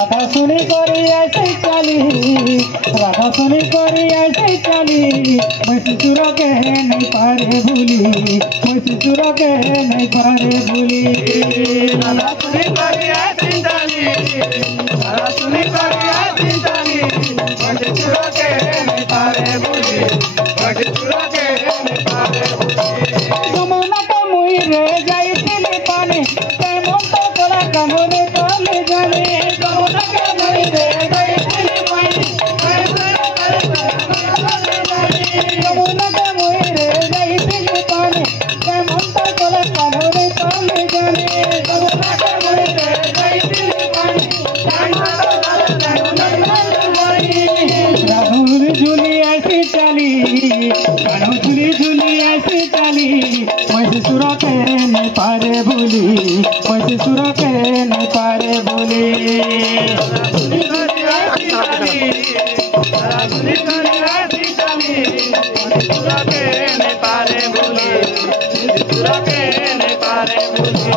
राधा सुनी करी ऐसे चली, राधा सुनी करी ऐसे चली, मैं ससुर के नहीं पारे भूली, मैं ससुर के नहीं पारे भूली। राधा सुनी करी ऐसे चली, राधा सुनी करी ऐसे चली, मैं ससुर के नहीं पारे भूली, मैं ससुर के नहीं पारे भूली। जमुना तो मुई रे जाई तिली पानी, ते मन तो तोरा कमरे तले जाने। जमुना के मुई रे जाई तिली पानी, जमुना तो मुई रे जाई तिली पानी, ते मन तो तोरा कमरे तले जाने। जमुना के मुई रे जाई तिली पानी, राहुल झूली ऐसी चली, कानू झूली झूली ऐसी चली, मैं ससुर के नहीं पारे भूली, मैं ससुर के नहीं पारे भूली। सुनी करी ऐसी चली, राधा सुनी करी ऐसी चली, मैं ससुर के नहीं पारे भूली, ससुर के नहीं पारे भूली।